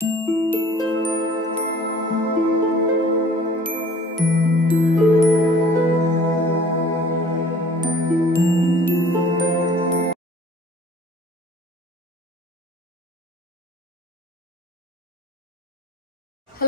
Hello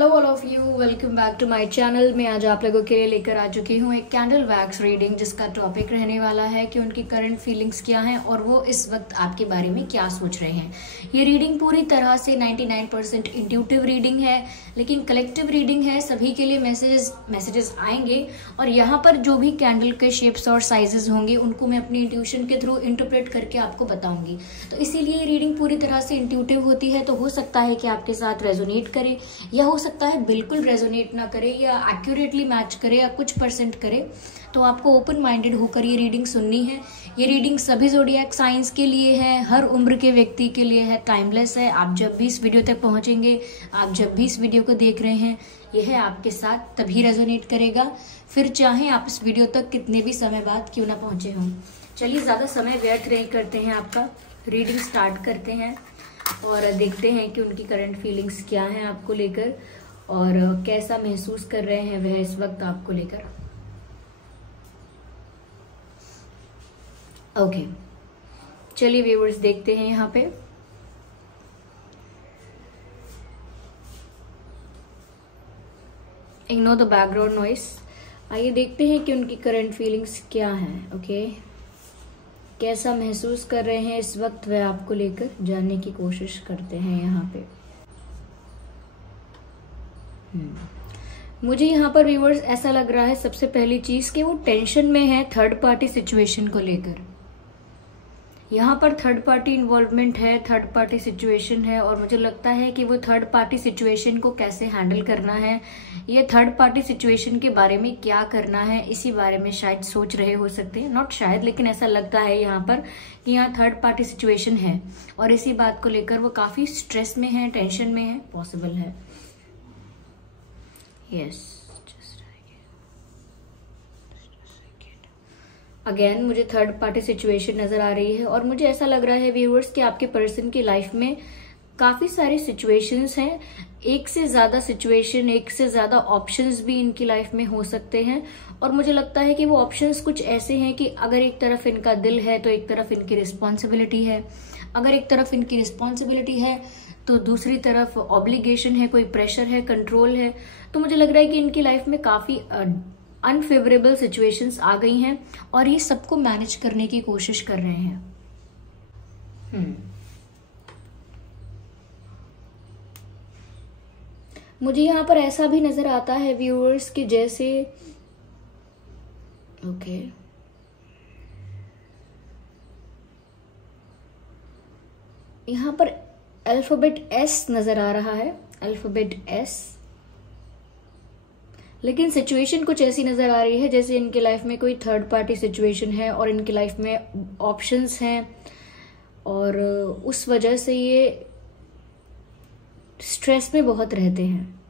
all of you, welcome back to my channel. मैं आज आप लोगों के लिए लेकर आ चुकी हूँ एक कैंडल वैक्स रीडिंग, जिसका टॉपिक रहने वाला है कि उनकी करंट फीलिंग्स क्या हैं और वो इस वक्त आपके बारे में क्या सोच रहे हैं। ये रीडिंग पूरी तरह से 99% इंट्यूटिव रीडिंग है, लेकिन कलेक्टिव रीडिंग है। सभी के लिए मैसेजेस आएंगे और यहाँ पर जो भी कैंडल के शेप्स और साइजेस होंगे उनको मैं अपनी इंट्यूशन के थ्रू इंटरप्रेट करके आपको बताऊंगी। तो इसीलिए ये रीडिंग पूरी तरह से इंट्यूटिव होती है। तो हो सकता है कि आपके साथ रेजोनेट करे, या हो सकता है बिल्कुल रेजोनेट ना करे, या एक्यूरेटली मैच करे, या कुछ परसेंट करे। तो आपको ओपन माइंडेड होकर ये रीडिंग सुननी है। ये रीडिंग सभी ज़ोडिएक साइंस के लिए है, हर उम्र के व्यक्ति के लिए है, टाइमलेस है। आप जब भी इस वीडियो तक पहुंचेंगे, आप जब भी इस वीडियो को देख रहे हैं, यह है आपके साथ तभी रेजोनेट करेगा। फिर चाहे आप इस वीडियो तक कितने भी समय बाद क्यों ना पहुंचे हों। चलिए, ज़्यादा समय व्यर्थ नहीं करते हैं, आपका रीडिंग स्टार्ट करते हैं और देखते हैं कि उनकी करंट फीलिंग्स क्या हैं आपको लेकर और कैसा महसूस कर रहे हैं वह इस वक्त आपको लेकर। ओके, चलिए व्यूअर्स, देखते हैं यहाँ पे। Ignore the background noise. आइए देखते हैं कि उनकी करंट फीलिंग्स क्या हैं। ओके, कैसा महसूस कर रहे हैं इस वक्त वह आपको लेकर, जानने की कोशिश करते हैं यहाँ पे। मुझे यहाँ पर व्यूअर्स ऐसा लग रहा है, सबसे पहली चीज कि वो टेंशन में है थर्ड पार्टी सिचुएशन को लेकर। यहाँ पर थर्ड पार्टी इन्वॉल्वमेंट है, थर्ड पार्टी सिचुएशन है, और मुझे लगता है कि वो थर्ड पार्टी सिचुएशन को कैसे हैंडल करना है, ये थर्ड पार्टी सिचुएशन के बारे में क्या करना है, इसी बारे में शायद सोच रहे हो सकते हैं। नॉट शायद, लेकिन ऐसा लगता है यहाँ पर कि यहाँ थर्ड पार्टी सिचुएशन है और इसी बात को लेकर वो काफी स्ट्रेस में है, टेंशन में है। पॉसिबल है, यस। अगेन मुझे थर्ड पार्टी सिचुएशन नजर आ रही है और मुझे ऐसा लग रहा है व्यूअर्स कि आपके पर्सन की लाइफ में काफी सारी सिचुएशंस हैं, एक से ज्यादा सिचुएशन, एक से ज्यादा ऑप्शंस भी इनकी लाइफ में हो सकते हैं। और मुझे लगता है कि वो ऑप्शंस कुछ ऐसे हैं कि अगर एक तरफ इनका दिल है तो एक तरफ इनकी रिस्पॉन्सिबिलिटी है, अगर एक तरफ इनकी रिस्पॉन्सिबिलिटी है तो दूसरी तरफ ऑब्लिगेशन है, कोई प्रेशर है, कंट्रोल है। तो मुझे लग रहा है कि इनकी लाइफ में काफी अनफेवरेबल सिचुएशंस आ गई हैं और ये सबको मैनेज करने की कोशिश कर रहे हैं। मुझे यहाँ पर ऐसा भी नजर आता है व्यूअर्स कि जैसे ओके यहाँ पर अल्फाबेट एस नजर आ रहा है, अल्फाबेट एस। लेकिन सिचुएशन कुछ ऐसी नजर आ रही है जैसे इनके लाइफ में कोई थर्ड पार्टी सिचुएशन है और इनके लाइफ में ऑप्शंस हैं और उस वजह से ये स्ट्रेस में बहुत रहते हैं।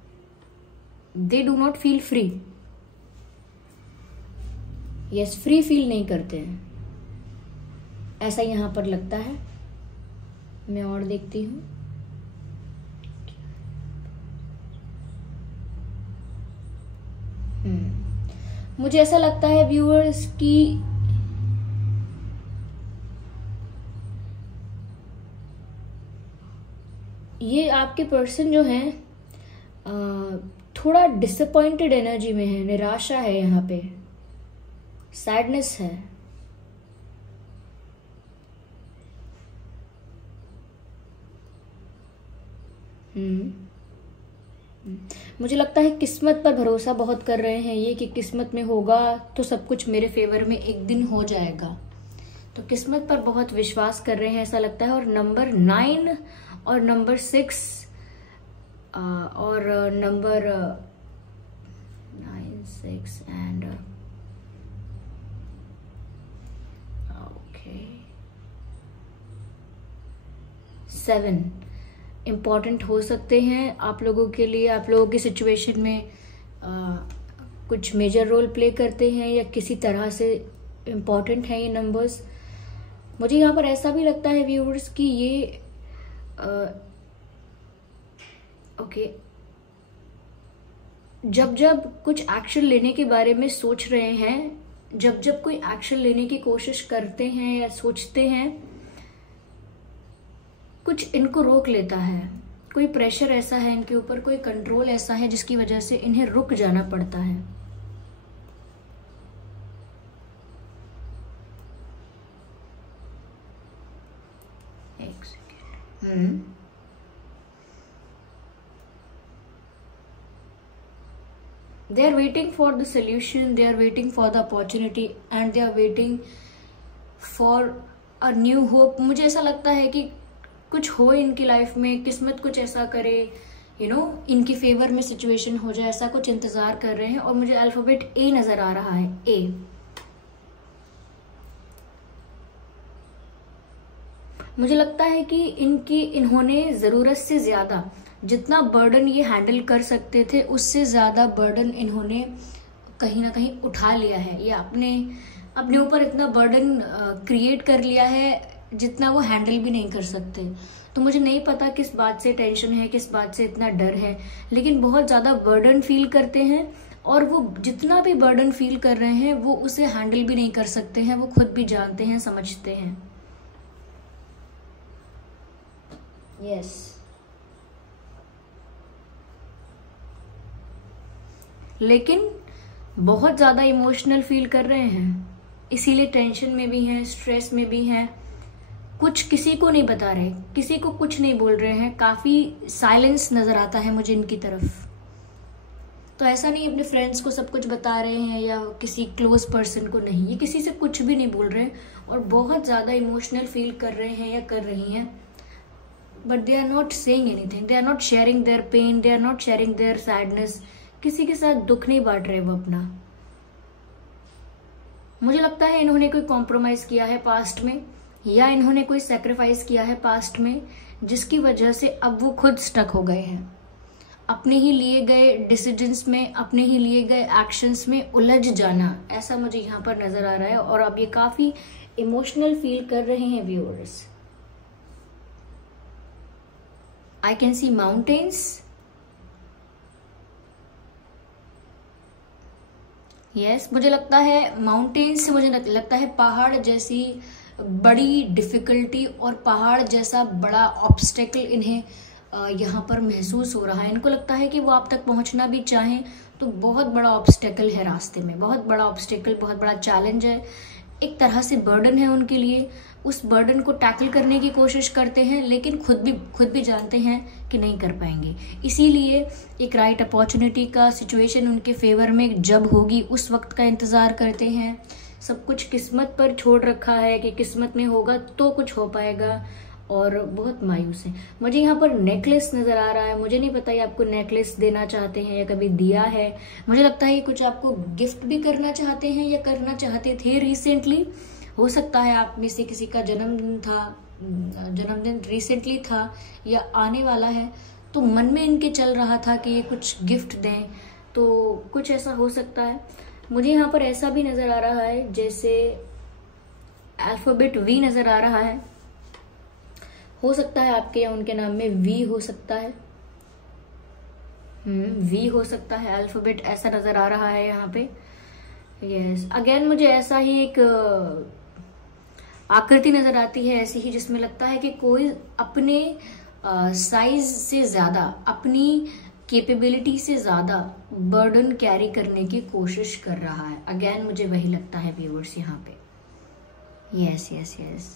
They do not feel free, yes, free feel नहीं करते हैं, ऐसा यहां पर लगता है। मैं और देखती हूं। मुझे ऐसा लगता है व्यूअर्स कि ये आपके पर्सन जो है थोड़ा डिसअपॉइंटेड एनर्जी में है, निराशा है, यहाँ पे सैडनेस है। मुझे लगता है किस्मत पर भरोसा बहुत कर रहे हैं ये, कि किस्मत में होगा तो सब कुछ मेरे फेवर में एक दिन हो जाएगा। तो किस्मत पर बहुत विश्वास कर रहे हैं ऐसा लगता है। और नंबर 9 और नंबर 6 और नंबर 9, 6 एंड ओके 7 इम्पॉर्टेंट हो सकते हैं आप लोगों के लिए। आप लोगों की सिचुएशन में कुछ मेजर रोल प्ले करते हैं या किसी तरह से इम्पॉर्टेंट हैं ये नंबर्स। मुझे यहाँ पर ऐसा भी लगता है व्यूअर्स कि ये ओके, जब जब कुछ एक्शन लेने के बारे में सोच रहे हैं, जब जब कोई एक्शन लेने की कोशिश करते हैं या सोचते हैं, कुछ इनको रोक लेता है। कोई प्रेशर ऐसा है इनके ऊपर, कोई कंट्रोल ऐसा है जिसकी वजह से इन्हें रुक जाना पड़ता है। एक second. They are waiting for the solution, they are waiting for the opportunity and they are waiting for a new hope। मुझे ऐसा लगता है कि कुछ हो इनकी लाइफ में, किस्मत कुछ ऐसा करे, इनकी फेवर में सिचुएशन हो जाए, ऐसा कुछ इंतजार कर रहे हैं। और मुझे अल्फाबेट ए नजर आ रहा है, ए। मुझे लगता है कि इन्होंने जरूरत से ज्यादा, जितना बर्डन ये हैंडल कर सकते थे उससे ज्यादा बर्डन इन्होंने कहीं ना कहीं उठा लिया है, या अपने ऊपर इतना बर्डन क्रिएट कर लिया है जितना वो हैंडल भी नहीं कर सकते। तो मुझे नहीं पता किस बात से टेंशन है, किस बात से इतना डर है, लेकिन बहुत ज्यादा बर्डन फील करते हैं। और वो जितना भी बर्डन फील कर रहे हैं वो उसे हैंडल भी नहीं कर सकते हैं, वो खुद भी जानते हैं, समझते हैं। यस, लेकिन बहुत ज्यादा इमोशनल फील कर रहे हैं, इसीलिए टेंशन में भी हैं, स्ट्रेस में भी हैं। कुछ किसी को नहीं बता रहे, किसी को कुछ नहीं बोल रहे हैं, काफी साइलेंस नजर आता है मुझे इनकी तरफ। तो ऐसा नहीं अपने फ्रेंड्स को सब कुछ बता रहे हैं या किसी क्लोज पर्सन को नहीं, ये किसी से कुछ भी नहीं बोल रहे और बहुत ज्यादा इमोशनल फील कर रहे हैं या कर रही हैं। But they are not saying anything, they are not sharing their pain, they are not sharing their sadness. किसी के साथ दुख नहीं बांट रहे वो अपना। मुझे लगता है इन्होंने कोई कॉम्प्रोमाइज किया है पास्ट में, या इन्होंने कोई सैक्रिफाइस किया है पास्ट में, जिसकी वजह से अब वो खुद स्टक हो गए हैं। अपने ही लिए गए डिसीजंस में, अपने ही लिए गए एक्शंस में उलझ जाना, ऐसा मुझे यहाँ पर नजर आ रहा है। और अब ये काफी इमोशनल फील कर रहे हैं viewers. I can see mountains. Yes, मुझे लगता है माउंटेन्स से मुझे लगता है पहाड़ जैसी बड़ी डिफिकल्टी और पहाड़ जैसा बड़ा ऑब्स्टेकल इन्हें यहाँ पर महसूस हो रहा है। इनको लगता है कि वो आप तक पहुंचना भी चाहें तो बहुत बड़ा ऑब्स्टेकल है रास्ते में, बहुत बड़ा ऑब्स्टेकल, बहुत बड़ा चैलेंज है, एक तरह से बर्डन है उनके लिए। उस बर्डन को टैकल करने की कोशिश करते हैं, लेकिन खुद भी जानते हैं कि नहीं कर पाएंगे। इसीलिए एक राइट अपॉर्चुनिटी का सिचुएशन उनके फेवर में जब होगी उस वक्त का इंतजार करते हैं। सब कुछ किस्मत पर छोड़ रखा है कि किस्मत में होगा तो कुछ हो पाएगा, और बहुत मायूस है। मुझे यहाँ पर नेकलेस नजर आ रहा है। मुझे नहीं पता ये आपको नेकलेस देना चाहते हैं या कभी दिया है। मुझे लगता है ये कुछ आपको गिफ्ट भी करना चाहते हैं या करना चाहते थे रिसेंटली। हो सकता है आप में से किसी का जन्मदिन रिसेंटली था या आने वाला है, तो मन में इनके चल रहा था कि ये कुछ गिफ्ट दें, तो कुछ ऐसा हो सकता है। मुझे यहाँ पर ऐसा भी नजर आ रहा है जैसे अल्फाबेट वी नजर आ रहा है। हो सकता है आपके या उनके नाम में वी हो सकता है, वी हो सकता है, अल्फाबेट ऐसा नजर आ रहा है यहाँ पे। यस, अगेन मुझे ऐसा ही एक आकृति नजर आती है ऐसी ही, जिसमें लगता है कि कोई अपने साइज से ज्यादा, अपनी कैपेबिलिटी से ज्यादा बर्डन कैरी करने की कोशिश कर रहा है। अगेन मुझे वही लगता है व्यूअर्स यहाँ पे। यस यस यस,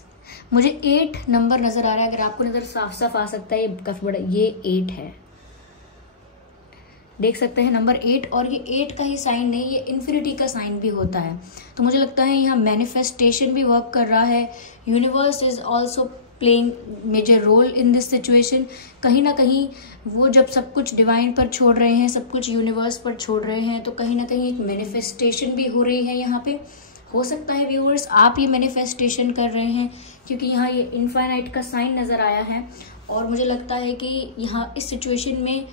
मुझे 8 नंबर नजर आ रहा है। अगर आपको नजर साफ साफ आ सकता है, ये काफी बड़ा, ये 8 है, देख सकते हैं नंबर 8। और ये 8 का ही साइन नहीं, ये इन्फिनिटी का साइन भी होता है। तो मुझे लगता है यहाँ मैनिफेस्टेशन भी वर्क कर रहा है। Universe is also playing major role in this situation. कहीं ना कहीं वो जब सब कुछ डिवाइन पर छोड़ रहे हैं, सब कुछ यूनिवर्स पर छोड़ रहे हैं, तो कहीं ना कहीं एक मैनिफेस्टेशन भी हो रही है यहाँ पे। हो सकता है व्यूअर्स आप ये मैनिफेस्टेशन कर रहे हैं, क्योंकि यहाँ ये इनफाइनाइट का साइन नजर आया है। और मुझे लगता है कि यहाँ इस सिचुएशन में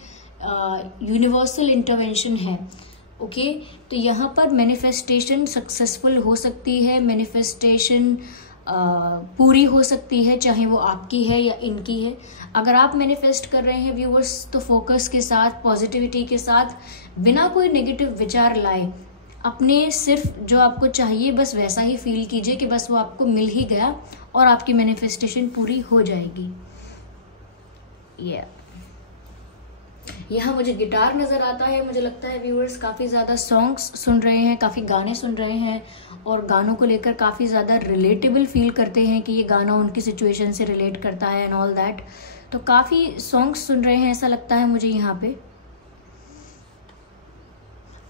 यूनिवर्सल इंटरवेंशन है। ओके, तो यहाँ पर मैनिफेस्टेशन सक्सेसफुल हो सकती है, मैनिफेस्टेशन पूरी हो सकती है, चाहे वो आपकी है या इनकी है। अगर आप मैनिफेस्ट कर रहे हैं व्यूअर्स, तो फोकस के साथ, पॉजिटिविटी के साथ, बिना कोई नेगेटिव विचार लाए, अपने सिर्फ जो आपको चाहिए बस वैसा ही फील कीजिए कि बस वो आपको मिल ही गया और आपकी मैनिफेस्टेशन पूरी हो जाएगी। यहाँ मुझे गिटार नज़र आता है। मुझे लगता है व्यूअर्स काफ़ी ज़्यादा सॉन्ग्स सुन रहे हैं, काफ़ी गाने सुन रहे हैं और गानों को लेकर काफ़ी ज़्यादा रिलेटेबल फील करते हैं कि ये गाना उनकी सिचुएशन से रिलेट करता है एंड ऑल दैट। तो काफ़ी सॉन्ग्स सुन रहे हैं ऐसा लगता है मुझे। यहाँ पे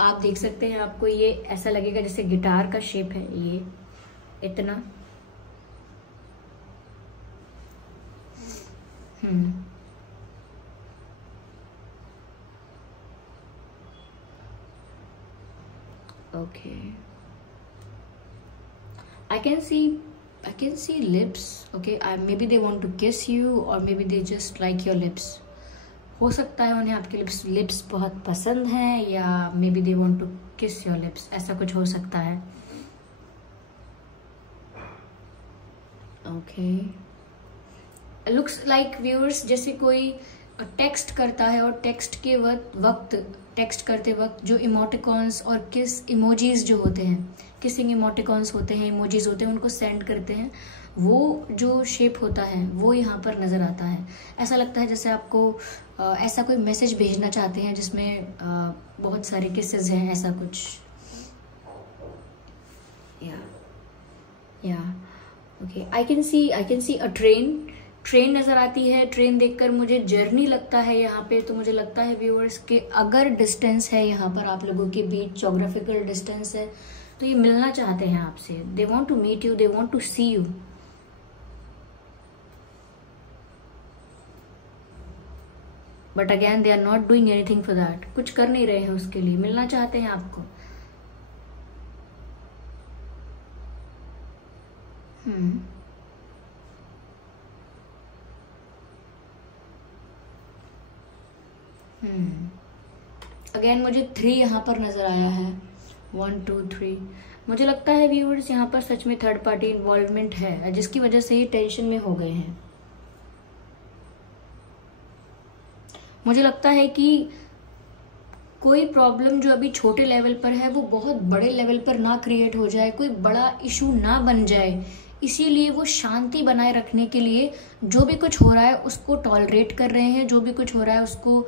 आप देख सकते हैं, आपको ये ऐसा लगेगा जैसे गिटार का शेप है ये इतना। Okay, I can see lips. Okay, maybe they want to kiss you or maybe they just like your lips. हो सकता है उन्हें आपके लिप्स बहुत पसंद हैं, या maybe they want to kiss your lips, ऐसा कुछ हो सकता है। Okay, looks like viewers जैसे कोई टेक्स्ट करता है और टेक्स्ट करते वक्त जो इमोटिकॉन्स और किस इमोजीज जो होते हैं, किसिंग इमोटिकॉन्स होते हैं, इमोजीज होते हैं, उनको सेंड करते हैं, वो जो शेप होता है वो यहाँ पर नज़र आता है। ऐसा लगता है जैसे आपको ऐसा कोई मैसेज भेजना चाहते हैं जिसमें बहुत सारे किसेस हैं, ऐसा कुछ। Okay, I can see a train नज़र आती है। ट्रेन देखकर मुझे जर्नी लगता है यहाँ पे। तो मुझे लगता है व्यूअर्स कि अगर डिस्टेंस है यहाँ पर आप लोगों के बीच, ज्योग्राफिकल डिस्टेंस है, तो ये मिलना चाहते हैं आपसे। They want to meet you, they want to see you. But again they are not doing anything for that. कुछ कर नहीं रहे हैं उसके लिए, मिलना चाहते हैं आपको। अगेन मुझे 3 यहाँ पर नजर आया है, 1 2 3। मुझे लगता है व्यूअर्स यहाँ पर सच में थर्ड पार्टी इन्वॉल्वमेंट है, जिसकी वजह से ये टेंशन में हो गए हैं। मुझे लगता है कि कोई प्रॉब्लम जो अभी छोटे लेवल पर है वो बहुत बड़े लेवल पर ना क्रिएट हो जाए, कोई बड़ा इशू ना बन जाए, इसीलिए वो शांति बनाए रखने के लिए जो भी कुछ हो रहा है उसको टॉलरेट कर रहे हैं, जो भी कुछ हो रहा है उसको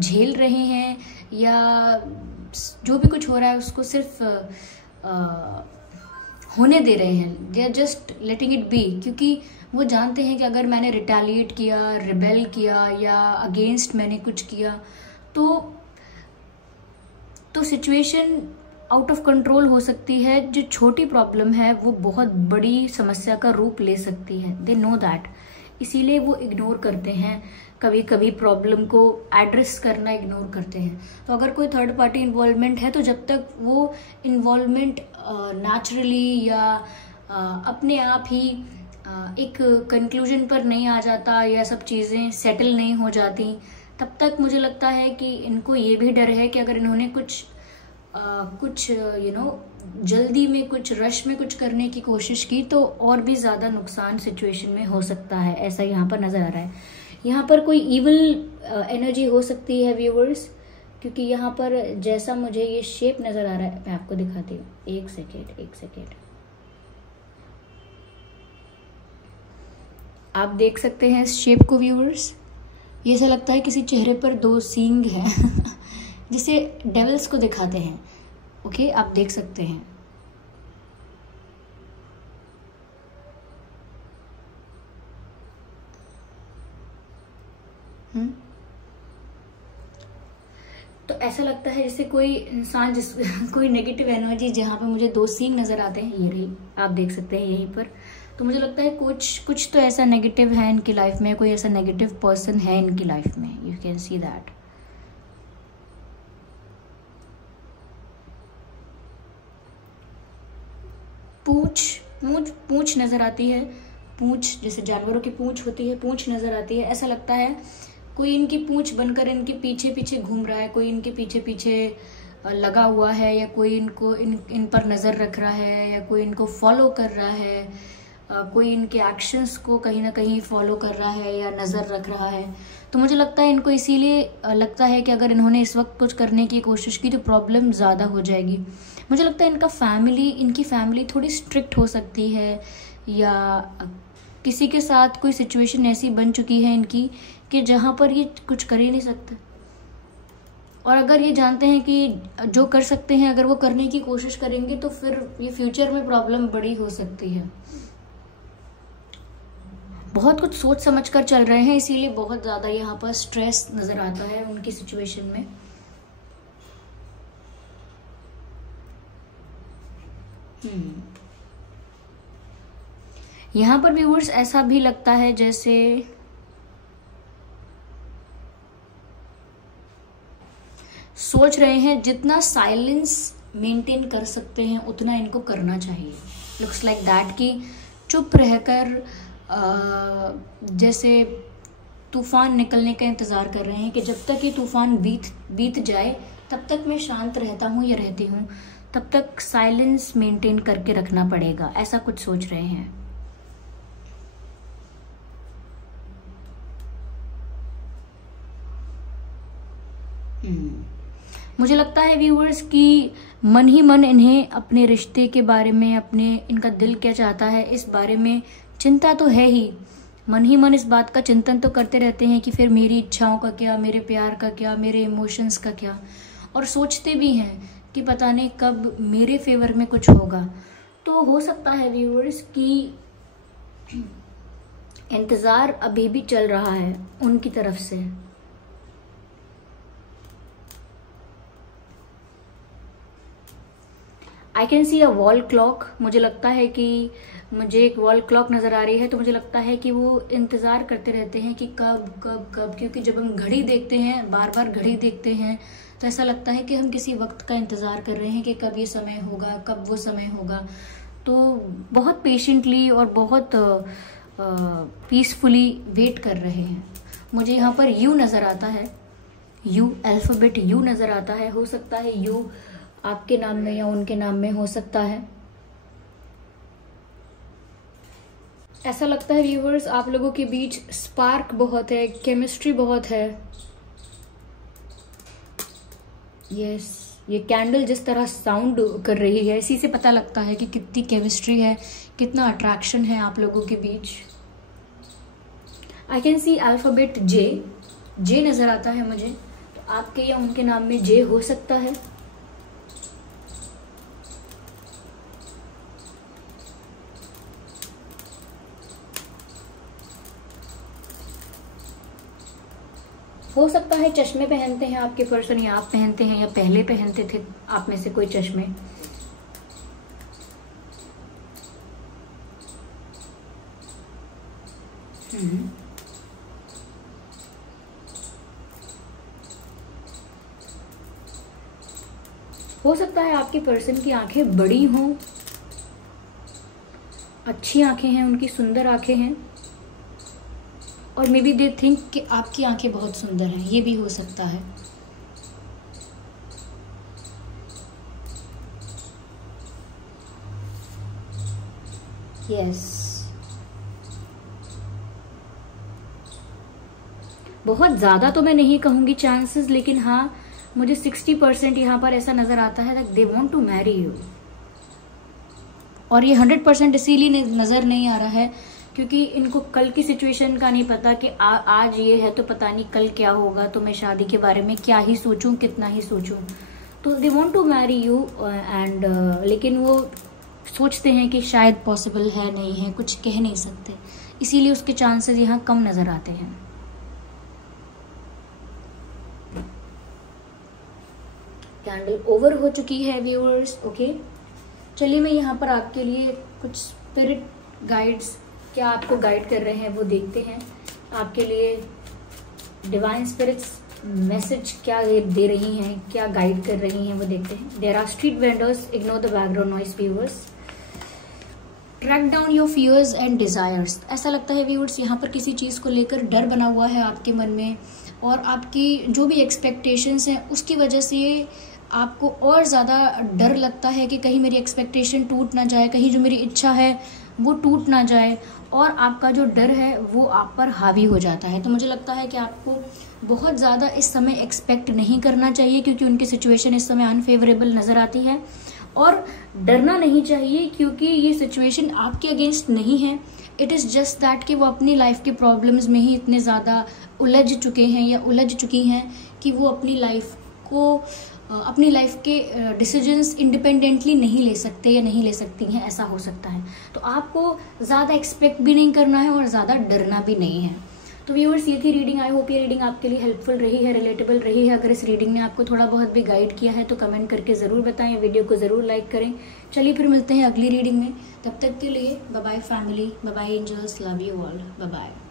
झेल रहे हैं, या जो भी कुछ हो रहा है उसको सिर्फ होने दे रहे हैं। They are just letting it be, क्योंकि वो जानते हैं कि अगर मैंने रिटेलिएट किया, रिबेल किया या अगेंस्ट मैंने कुछ किया तो सिचुएशन आउट ऑफ कंट्रोल हो सकती है। जो छोटी प्रॉब्लम है वो बहुत बड़ी समस्या का रूप ले सकती है। दे नो दैट, इसीलिए वो इग्नोर करते हैं, कभी कभी प्रॉब्लम को एड्रेस करना इग्नोर करते हैं। तो अगर कोई थर्ड पार्टी इन्वॉल्वमेंट है तो जब तक वो इन्वॉल्वमेंट नेचुरली या अपने आप ही एक कंक्लूजन पर नहीं आ जाता, या सब चीज़ें सेटल नहीं हो जाती, तब तक मुझे लगता है कि इनको ये भी डर है कि अगर इन्होंने कुछ जल्दी में, कुछ रश में कुछ करने की कोशिश की तो और भी ज़्यादा नुकसान सिचुएशन में हो सकता है। ऐसा यहाँ पर नज़र आ रहा है। यहाँ पर कोई इविल एनर्जी हो सकती है व्यूवर्स, क्योंकि यहाँ पर जैसा मुझे ये शेप नज़र आ रहा है, मैं आपको दिखाती हूँ। एक सेकेंड, आप देख सकते हैं इस शेप को व्यूवर्स। ये ऐसा लगता है किसी चेहरे पर 2 सींग हैं जिसे डेविल्स को दिखाते हैं। ओके, आप देख सकते हैं। तो ऐसा लगता है जैसे कोई इंसान कोई नेगेटिव एनर्जी, जहाँ पे मुझे 2 सींग नजर आते हैं, ये रही, आप देख सकते हैं यहीं पर। तो मुझे लगता है कुछ तो ऐसा नेगेटिव है इनकी लाइफ में, कोई ऐसा नेगेटिव पर्सन है इनकी लाइफ में। You can see that. पूंछ नजर आती है। पूंछ जैसे जानवरों की पूंछ होती है, पूंछ नजर आती है। ऐसा लगता है कोई इनकी पूंछ बनकर इनके पीछे पीछे घूम रहा है, कोई इनके पीछे पीछे लगा हुआ है, या कोई इनको इन पर नज़र रख रहा है, या कोई इनको फॉलो कर रहा है, कोई इनके एक्शंस को कहीं ना कहीं फॉलो कर रहा है या नज़र रख रहा है। तो मुझे लगता है इनको इसीलिए लगता है कि अगर इन्होंने इस वक्त कुछ करने की कोशिश की तो प्रॉब्लम ज़्यादा हो जाएगी। मुझे लगता है इनकी फैमिली थोड़ी स्ट्रिक्ट हो सकती है, या किसी के साथ कोई सिचुएशन ऐसी बन चुकी है इनकी कि जहाँ पर ये कुछ कर ही नहीं सकते, और अगर ये जानते हैं कि जो कर सकते हैं अगर वो करने की कोशिश करेंगे तो फिर ये फ्यूचर में प्रॉब्लम बड़ी हो सकती है। बहुत कुछ सोच समझ कर चल रहे हैं, इसीलिए बहुत ज़्यादा यहाँ पर स्ट्रेस नज़र आता है उनकी सिचुएशन में। यहाँ पर व्यूअर्स ऐसा भी लगता है जैसे सोच रहे हैं जितना साइलेंस मेंटेन कर सकते हैं उतना इनको करना चाहिए। लुक्स लाइक दैट कि चुप रहकर जैसे तूफान निकलने का इंतज़ार कर रहे हैं कि जब तक ये तूफान बीत जाए तब तक मैं शांत रहता हूँ या रहती हूँ, तब तक साइलेंस मेंटेन करके रखना पड़ेगा, ऐसा कुछ सोच रहे हैं। मुझे लगता है व्यूअर्स कि मन ही मन इन्हें अपने रिश्ते के बारे में, इनका दिल क्या चाहता है इस बारे में चिंता तो है ही। मन ही मन इस बात का चिंतन तो करते रहते हैं कि फिर मेरी इच्छाओं का क्या, मेरे प्यार का क्या, मेरे इमोशंस का क्या, और सोचते भी हैं कि पता नहीं कब मेरे फेवर में कुछ होगा। तो हो सकता है व्यूअर्स कि इंतज़ार अभी भी चल रहा है उनकी तरफ से। I can see a wall clock. मुझे लगता है कि मुझे एक वॉल क्लॉक नज़र आ रही है, तो मुझे लगता है कि वो इंतज़ार करते रहते हैं कि कब कब कब, क्योंकि जब हम घड़ी देखते हैं, बार बार घड़ी देखते हैं, तो ऐसा लगता है कि हम किसी वक्त का इंतज़ार कर रहे हैं कि कब ये समय होगा, कब वो समय होगा। तो बहुत पेशेंटली और बहुत पीसफुली वेट कर रहे हैं। मुझे यहाँ पर यू नज़र आता है, यू अल्फ़ाबेट यू नज़र आता है। हो सकता है यू आपके नाम में या उनके नाम में हो सकता है। ऐसा लगता है व्यूअर्स आप लोगों के बीच स्पार्क बहुत है, केमिस्ट्री बहुत है। यस, ये कैंडल जिस तरह साउंड कर रही है इसी से पता लगता है कि कितनी केमिस्ट्री है, कितना अट्रैक्शन है आप लोगों के बीच। आई कैन सी अल्फ़ाबेट जे नज़र आता है मुझे, तो आपके या उनके नाम में जे हो सकता है। हो सकता है चश्मे पहनते हैं आपके पर्सन, या आप पहनते हैं, या पहले पहनते थे आप में से कोई चश्मे। हो सकता है आपके पर्सन की आंखें बड़ी हों, अच्छी आंखें हैं उनकी, सुंदर आंखें हैं, और मे बी दे थिंक कि आपकी आंखें बहुत सुंदर हैं, ये भी हो सकता है। यस, बहुत ज़्यादा तो मैं नहीं कहूँगी चांसेस, लेकिन हाँ मुझे 60% यहाँ पर ऐसा नज़र आता है that they want to marry you. और ये 100% इसीलिए नज़र नहीं आ रहा है क्योंकि इनको कल की सिचुएशन का नहीं पता कि आज ये है तो पता नहीं कल क्या होगा, तो मैं शादी के बारे में क्या ही सोचूं, कितना ही सोचूं। तो they want to marry you and लेकिन वो सोचते हैं कि शायद पॉसिबल है, नहीं है, कुछ कह नहीं सकते, इसीलिए उसके चांसेस यहाँ कम नज़र आते हैं। कैंडल ओवर हो चुकी है व्यूअर्स। ओके, चलिए मैं यहाँ पर आपके लिए कुछ स्पिरिट गाइड्स क्या आपको गाइड कर रहे हैं वो देखते हैं। आपके लिए डिवाइन स्पिरिट्स मैसेज क्या दे रही हैं, क्या गाइड कर रही हैं वो देखते हैं। There are street vendors, ignore the background noise viewers. Track down your fears and desires. ऐसा लगता है व्यूअर्स यहाँ पर किसी चीज़ को लेकर डर बना हुआ है आपके मन में, और आपकी जो भी एक्सपेक्टेशंस हैं उसकी वजह से आपको और ज़्यादा डर लगता है कि कहीं मेरी एक्सपेक्टेशन टूट ना जाए, कहीं जो मेरी इच्छा है वो टूट ना जाए, और आपका जो डर है वो आप पर हावी हो जाता है। तो मुझे लगता है कि आपको बहुत ज़्यादा इस समय एक्सपेक्ट नहीं करना चाहिए, क्योंकि उनकी सिचुएशन इस समय अनफेवरेबल नज़र आती है। और डरना नहीं चाहिए, क्योंकि ये सिचुएशन आपके अगेंस्ट नहीं है। इट इज़ जस्ट दैट कि वो अपनी लाइफ के प्रॉब्लम्स में ही इतने ज़्यादा उलझ चुके हैं या उलझ चुकी हैं कि वो अपनी लाइफ के डिसीजंस इंडिपेंडेंटली नहीं ले सकते या नहीं ले सकती हैं, ऐसा हो सकता है। तो आपको ज़्यादा एक्सपेक्ट भी नहीं करना है और ज़्यादा डरना भी नहीं है। तो व्यूअर्स, ये थी रीडिंग। आई होप ये रीडिंग आपके लिए हेल्पफुल रही है, रिलेटेबल रही है। अगर इस रीडिंग ने आपको थोड़ा बहुत भी गाइड किया है तो कमेंट करके ज़रूर बताएं, वीडियो को ज़रूर लाइक करें। चलिए फिर मिलते हैं अगली रीडिंग में, तब तक के लिए bye bye family, bye bye angels, love you all, bye bye.